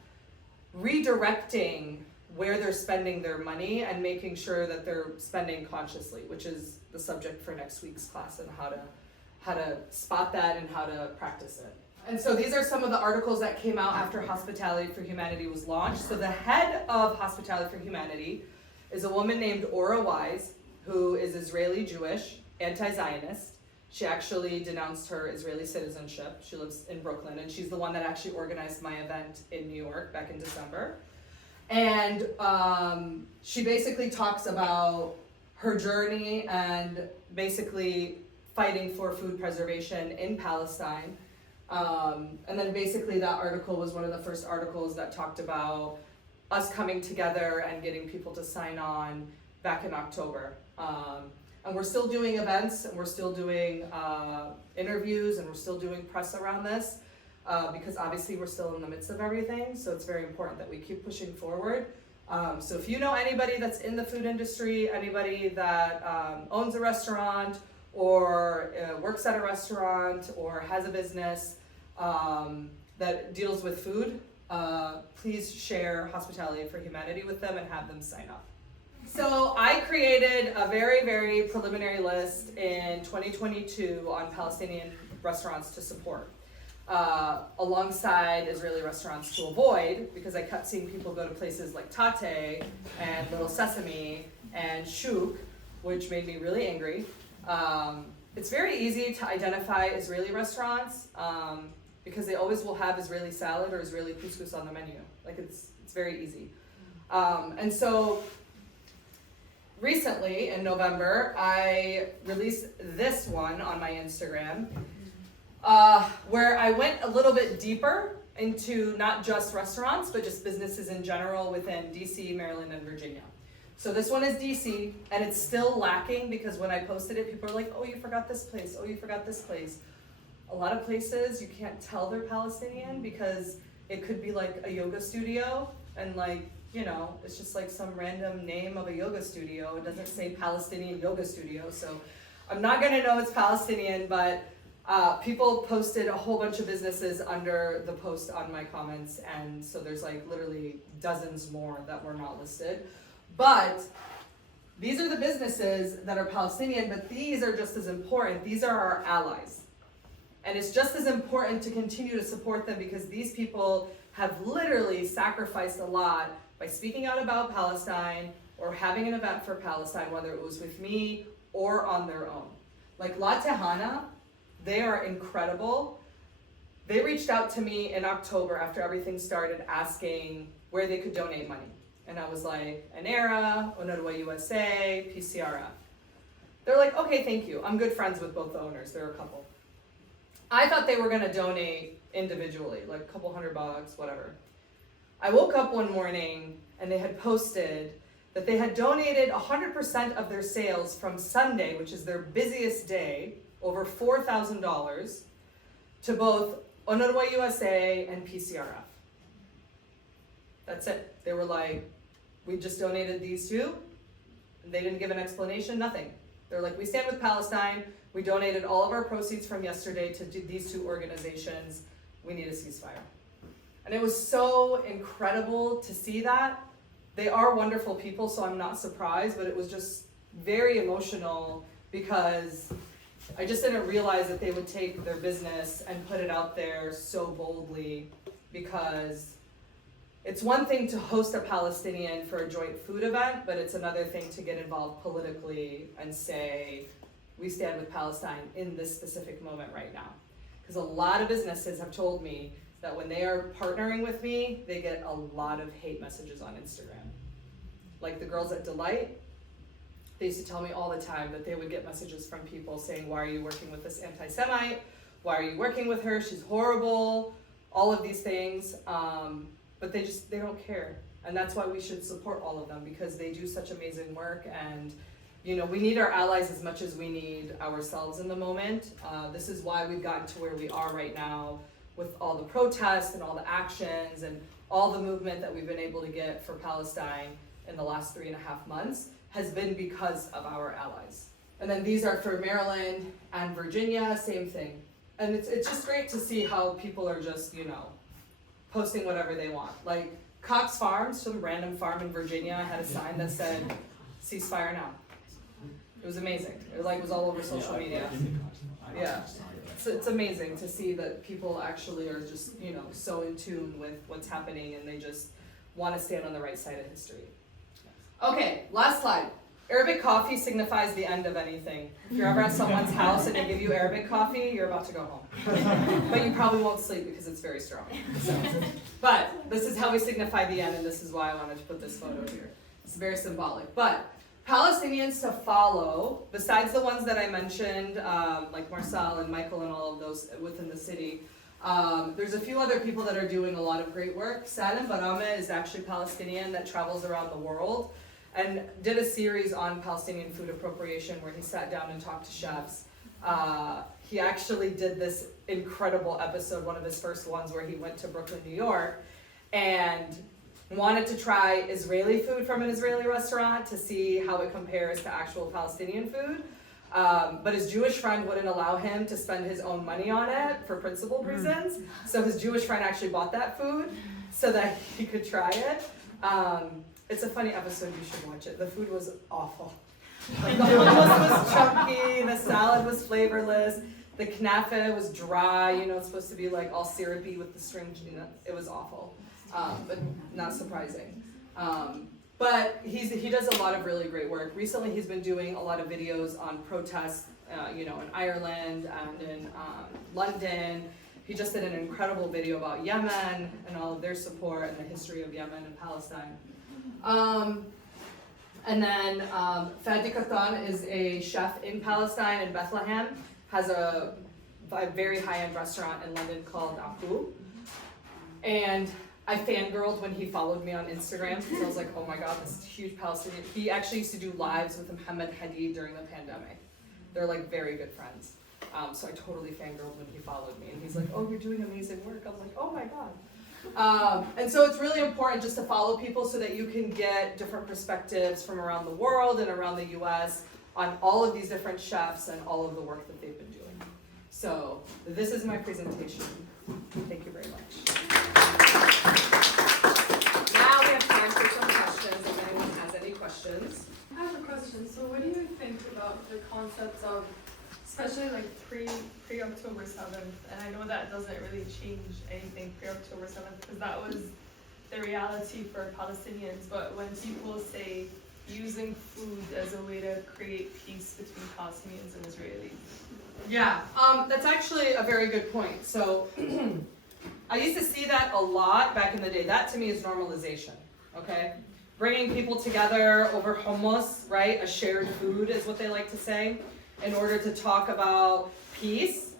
redirecting where they're spending their money and making sure that they're spending consciously, which is the subject for next week's class, and how to spot that and how to practice it. And so these are some of the articles that came out after Hospitality for Humanity was launched. So the head of Hospitality for Humanity is a woman named Ora Wise, who is Israeli Jewish, anti-Zionist. She actually denounced her Israeli citizenship. She lives in Brooklyn, and she's the one that actually organized my event in New York back in December. And she basically talks about her journey and basically fighting for food preservation in Palestine. And then basically that article was one of the first articles that talked about us coming together and getting people to sign on back in October. And we're still doing events, and we're still doing interviews, and we're still doing press around this. Because obviously we're still in the midst of everything, so it's very important that we keep pushing forward. So if you know anybody that's in the food industry, anybody that owns a restaurant or works at a restaurant or has a business that deals with food, please share Hospitality for Humanity with them and have them sign up. So I created a very, very preliminary list in 2022 on Palestinian restaurants to support. Alongside Israeli restaurants to avoid, because I kept seeing people go to places like Tate and Little Sesame and Shuk, which made me really angry. It's very easy to identify Israeli restaurants because they always will have Israeli salad or Israeli couscous on the menu. Like it's very easy. And so recently in November, I released this one on my Instagram. Where I went a little bit deeper into not just restaurants, but just businesses in general within DC, Maryland, and Virginia. So this one is DC, and it's still lacking because when I posted it, people are like, oh, you forgot this place, oh, you forgot this place. A lot of places you can't tell they're Palestinian because it could be like a yoga studio, and like, you know, it's just like some random name of a yoga studio. It doesn't say Palestinian yoga studio, so I'm not gonna know it's Palestinian, but people posted a whole bunch of businesses under the post on my comments, and so there's like literally dozens more that were not listed. But these are the businesses that are Palestinian, but these are just as important. These are our allies. And it's just as important to continue to support them because these people have literally sacrificed a lot by speaking out about Palestine or having an event for Palestine, whether it was with me or on their own. Like La Tehana, they are incredible. They reached out to me in October after everything started asking where they could donate money. And I was like, Anera, Onodwa USA, PCRF. They're like, okay, thank you. I'm good friends with both the owners. They're a couple. I thought they were gonna donate individually, like a couple $100, whatever. I woke up one morning and they had posted that they had donated 100% of their sales from Sunday, which is their busiest day, over $4,000, to both Onodwa USA and PCRF. That's it. They were like, we just donated these two. They didn't give an explanation, nothing. They're like, we stand with Palestine. We donated all of our proceeds from yesterday to these two organizations. We need a ceasefire. And it was so incredible to see that. They are wonderful people, so I'm not surprised, but it was just very emotional because I just didn't realize that they would take their business and put it out there so boldly, because it's one thing to host a Palestinian for a joint food event, but it's another thing to get involved politically and say, we stand with Palestine in this specific moment right now. Because a lot of businesses have told me that when they are partnering with me, they get a lot of hate messages on Instagram. Like the girls at Delight, they used to tell me all the time that they would get messages from people saying, why are you working with this anti-Semite? why are you working with her? She's horrible, all of these things. But they don't care. And that's why we should support all of them, because they do such amazing work. And you know, we need our allies as much as we need ourselves in the moment. This is why we've gotten to where we are right now with all the protests and all the actions and all the movement that we've been able to get for Palestine in the last 3.5 months has been because of our allies. And then these are for Maryland and Virginia, same thing. And it's just great to see how people are just, you know, posting whatever they want. Like Cox Farms, some random farm in Virginia, had a sign that said, "Ceasefire now." It was amazing. It was all over social media. Yeah, it's amazing to see that people actually are just, you know, so in tune with what's happening, and they just want to stand on the right side of history. Okay, last slide. Arabic coffee signifies the end of anything. If you're ever at someone's house and they give you Arabic coffee, you're about to go home. But you probably won't sleep because it's very strong. So, but this is how we signify the end, and this is why I wanted to put this photo here. It's very symbolic. But Palestinians to follow, besides the ones that I mentioned, like Marcel and Michael and all of those within the city, there's a few other people that are doing a lot of great work. Salim Barame is actually Palestinian that travels around the world and did a series on Palestinian food appropriation where he sat down and talked to chefs. He actually did this incredible episode, one of his first ones, where he went to Brooklyn, New York, and wanted to try Israeli food from an Israeli restaurant to see how it compares to actual Palestinian food. But his Jewish friend wouldn't allow him to spend his own money on it for principled reasons. So his Jewish friend actually bought that food so that he could try it. It's a funny episode, you should watch it. The food was awful. Like the hummus was chunky, the salad was flavorless, the knafe was dry, you know, it's supposed to be like all syrupy with the string, you know, it was awful. But not surprising. But he does a lot of really great work. Recently he's been doing a lot of videos on protests, you know, in Ireland and in London. He just did an incredible video about Yemen and all of their support and the history of Yemen and Palestine. And then Fadi Katan is a chef in Palestine, in Bethlehem, has a very high-end restaurant in London called Abu. And I fangirled when he followed me on Instagram because I was like, oh my god, this is huge Palestinian. He actually used to do lives with Mohammed Hadid during the pandemic. They're like very good friends. So I totally fangirled when he followed me. And he's like, oh, you're doing amazing work. I was like, oh my god. And so it's really important just to follow people so that you can get different perspectives from around the world and around the US on all of these different chefs and all of the work that they've been doing. So this is my presentation. Thank you very much. Now we have time for some questions, if anyone has any questions. I have a question. So what do you think about the concepts of, especially like pre-October 7th, and I know that doesn't really change anything pre-October 7th because that was the reality for Palestinians, but when people say using food as a way to create peace between Palestinians and Israelis. Yeah, that's actually a very good point. So I used to see that a lot back in the day. That to me is normalization, okay? Bringing people together over hummus, right? A shared food is what they like to say, in order to talk about peace.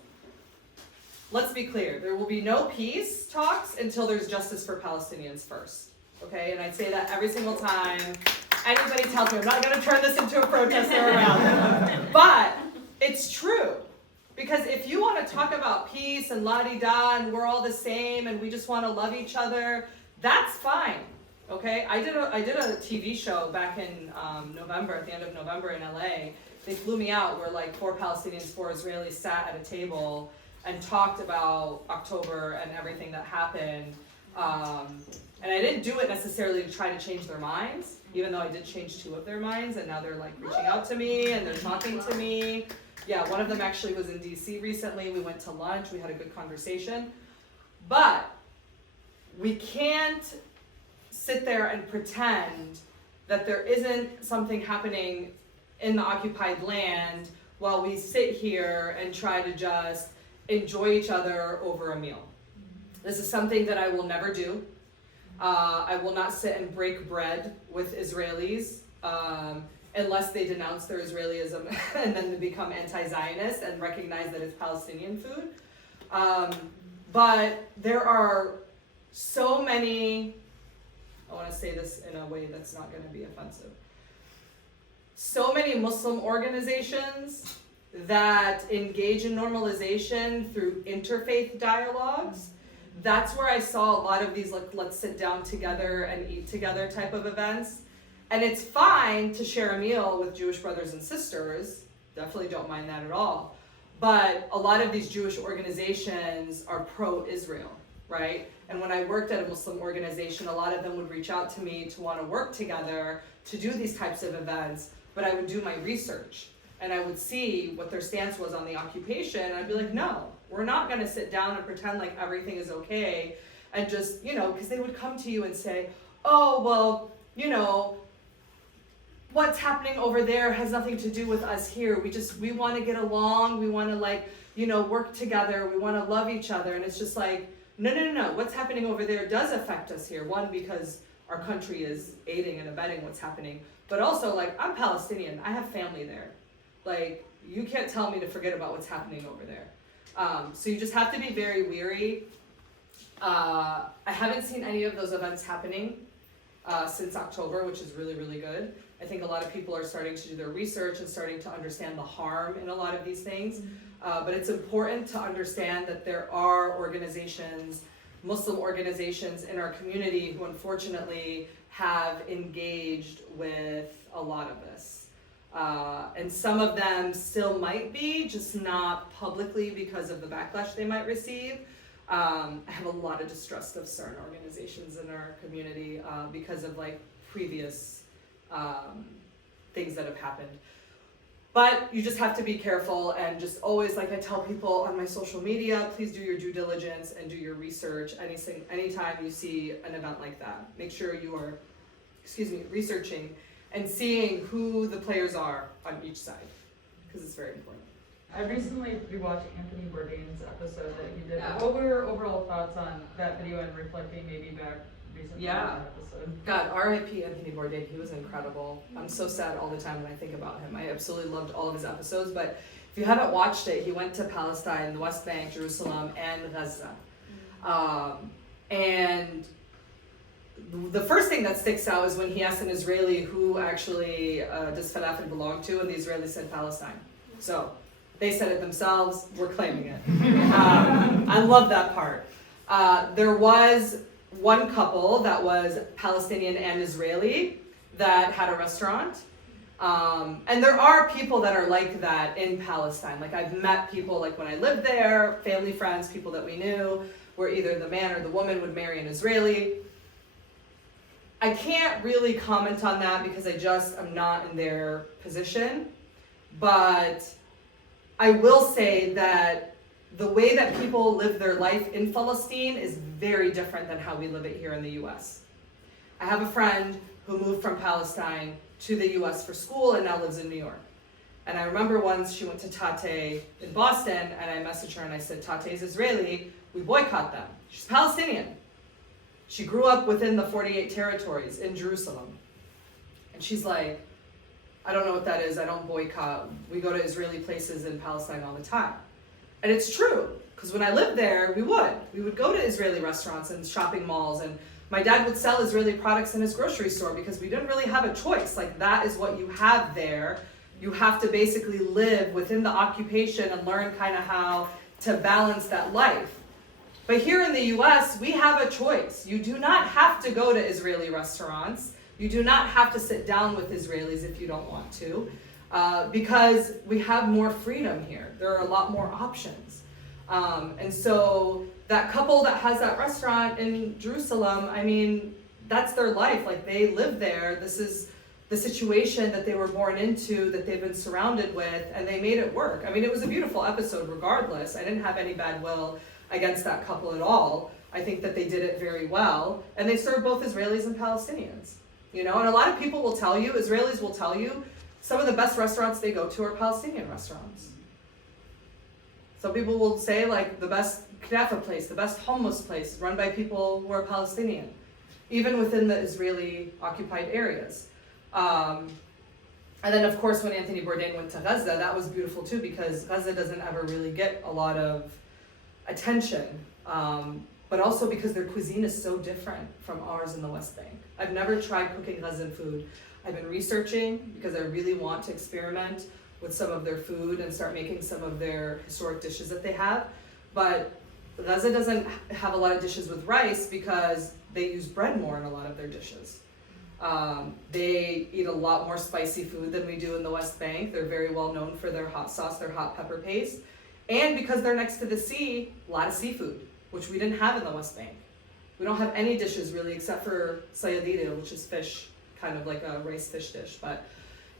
Let's be clear, there will be no peace talks until there's justice for Palestinians first, okay? And I say that every single time anybody tells me, I'm not gonna turn this into a protest or a rally. But it's true. Because if you want to talk about peace and la-di-da and we're all the same and we just want to love each other, that's fine, okay? I did a TV show back in November, at the end of November in LA. They flew me out where like 4 Palestinians, 4 Israelis sat at a table and talked about October and everything that happened. And I didn't do it necessarily to try to change their minds, even though I did change 2 of their minds, and now they're like reaching out to me and they're talking to me. Yeah, one of them actually was in D.C. recently. We went to lunch, we had a good conversation. But we can't sit there and pretend that there isn't something happening in the occupied land while we sit here and try to just enjoy each other over a meal. This is something that I will never do. I will not sit and break bread with Israelis unless they denounce their Israelism and then become anti-Zionist and recognize that it's Palestinian food. But there are so many, I want to say this in a way that's not going to be offensive, so many Muslim organizations that engage in normalization through interfaith dialogues. That's where I saw a lot of these, like, let's sit down together and eat together type of events. And it's fine to share a meal with Jewish brothers and sisters. Definitely don't mind that at all. But a lot of these Jewish organizations are pro-Israel, right? And when I worked at a Muslim organization, a lot of them would reach out to me to want to work together to do these types of events. But I would do my research and I would see what their stance was on the occupation. And I'd be like, no, we're not going to sit down and pretend like everything is okay. And just, you know, because they would come to you and say, oh, well, you know, what's happening over there has nothing to do with us here. We want to get along. We want to, like, you know, work together. We want to love each other. And it's just like, no. What's happening over there does affect us here. One, because our country is aiding and abetting what's happening. But also, like, I'm Palestinian. I have family there. Like, you can't tell me to forget about what's happening over there. So you just have to be very wary. I haven't seen any of those events happening since October, which is really, really good. I think a lot of people are starting to do their research and starting to understand the harm in a lot of these things. But it's important to understand that there are organizations, Muslim organizations in our community who unfortunately have engaged with a lot of this. And some of them still might be, just not publicly because of the backlash they might receive. I have a lot of distrust of certain organizations in our community because of, like, previous things that have happened. But you just have to be careful and just always, like I tell people on my social media, please do your due diligence and do your research anytime you see an event like that. Make sure you are, researching and seeing who the players are on each side, because it's very important. I recently rewatched Anthony Bourdain's episode that he did. Yeah. What were your overall thoughts on that video and reflecting maybe back recently on that episode? God, R.I.P. Anthony Bourdain, he was incredible. I'm so sad all the time when I think about him. I absolutely loved all of his episodes, but if you haven't watched it, he went to Palestine, the West Bank, Jerusalem, and Gaza. And the first thing that sticks out is when he asked an Israeli who actually does falafel belong to, and the Israeli said Palestine. So they said it themselves, we're claiming it. I love that part. There was one couple that was Palestinian and Israeli that had a restaurant. And there are people that are like that in Palestine. Like, I've met people, like, when I lived there, family, friends, people that we knew, where either the man or the woman would marry an Israeli. I can't really comment on that because I just am not in their position. But I will say that the way that people live their life in Palestine is very different than how we live it here in the US. I have a friend who moved from Palestine to the US for school and now lives in New York. And I remember once she went to Tate in Boston, and I messaged her and I said, Tate's Israeli, we boycott them. She's Palestinian. She grew up within the 48 territories in Jerusalem. And she's like, I don't know what that is, I don't boycott. We go to Israeli places in Palestine all the time. And it's true, because when I lived there, we would go to Israeli restaurants and shopping malls, and my dad would sell Israeli products in his grocery store because we didn't really have a choice. Like, that is what you have there. You have to basically live within the occupation and learn kind of how to balance that life. But here in the US, we have a choice. You do not have to go to Israeli restaurants. You do not have to sit down with Israelis if you don't want to, because we have more freedom here. There are a lot more options. And so that couple that has that restaurant in Jerusalem, I mean, that's their life. Like, they live there. This is the situation that they were born into, that they've been surrounded with, and they made it work. I mean, it was a beautiful episode regardless. I didn't have any bad will against that couple at all. I think that they did it very well. And they served both Israelis and Palestinians. You know, and a lot of people will tell you, Israelis will tell you, some of the best restaurants they go to are Palestinian restaurants. Some people will say, like, the best knafa place, the best hummus place is run by people who are Palestinian, even within the Israeli occupied areas. And then, of course, when Anthony Bourdain went to Gaza, that was beautiful too, because Gaza doesn't ever really get a lot of attention, but also because their cuisine is so different from ours in the West Bank. I've never tried cooking Gazan food. I've been researching because I really want to experiment with some of their food and start making some of their historic dishes that they have. But Gaza doesn't have a lot of dishes with rice because they use bread more in a lot of their dishes. They eat a lot more spicy food than we do in the West Bank. They're very well known for their hot sauce, their hot pepper paste. And because they're next to the sea, a lot of seafood, which we didn't have in the West Bank. We don't have any dishes really except for sayadida, which is fish, kind of like a rice fish dish. But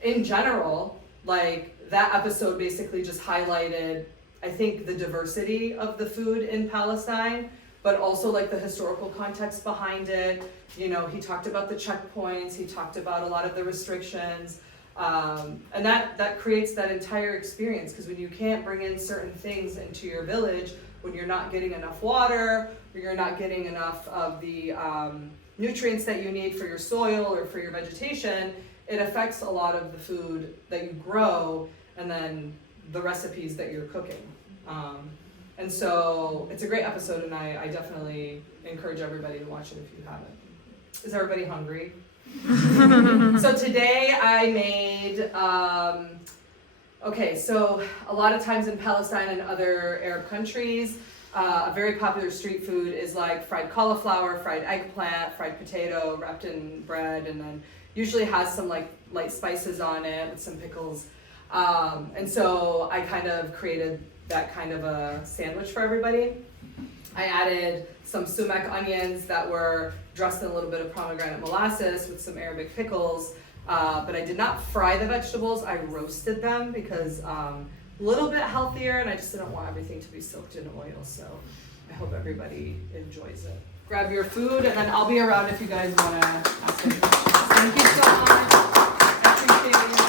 in general, like that episode basically just highlighted, I think, the diversity of the food in Palestine, but also like the historical context behind it. You know, he talked about the checkpoints, he talked about a lot of the restrictions, and that creates that entire experience, because when you can't bring in certain things into your village, when you're not getting enough water, or you're not getting enough of the nutrients that you need for your soil or for your vegetation, it affects a lot of the food that you grow and then the recipes that you're cooking. And so it's a great episode, and I definitely encourage everybody to watch it if you haven't. Is everybody hungry? So today I made, okay, so a lot of times in Palestine and other Arab countries, a very popular street food is like fried cauliflower, fried eggplant, fried potato wrapped in bread, and then usually has some like light spices on it with some pickles. And so I kind of created that kind of a sandwich for everybody. I added some sumac onions that were dressed in a little bit of pomegranate molasses with some Arabic pickles, but I did not fry the vegetables. I roasted them because a little bit healthier, and I just didn't want everything to be soaked in oil, so I hope everybody enjoys it. Grab your food, and then I'll be around if you guys want to ask any questions. Thank you so much. I appreciate it.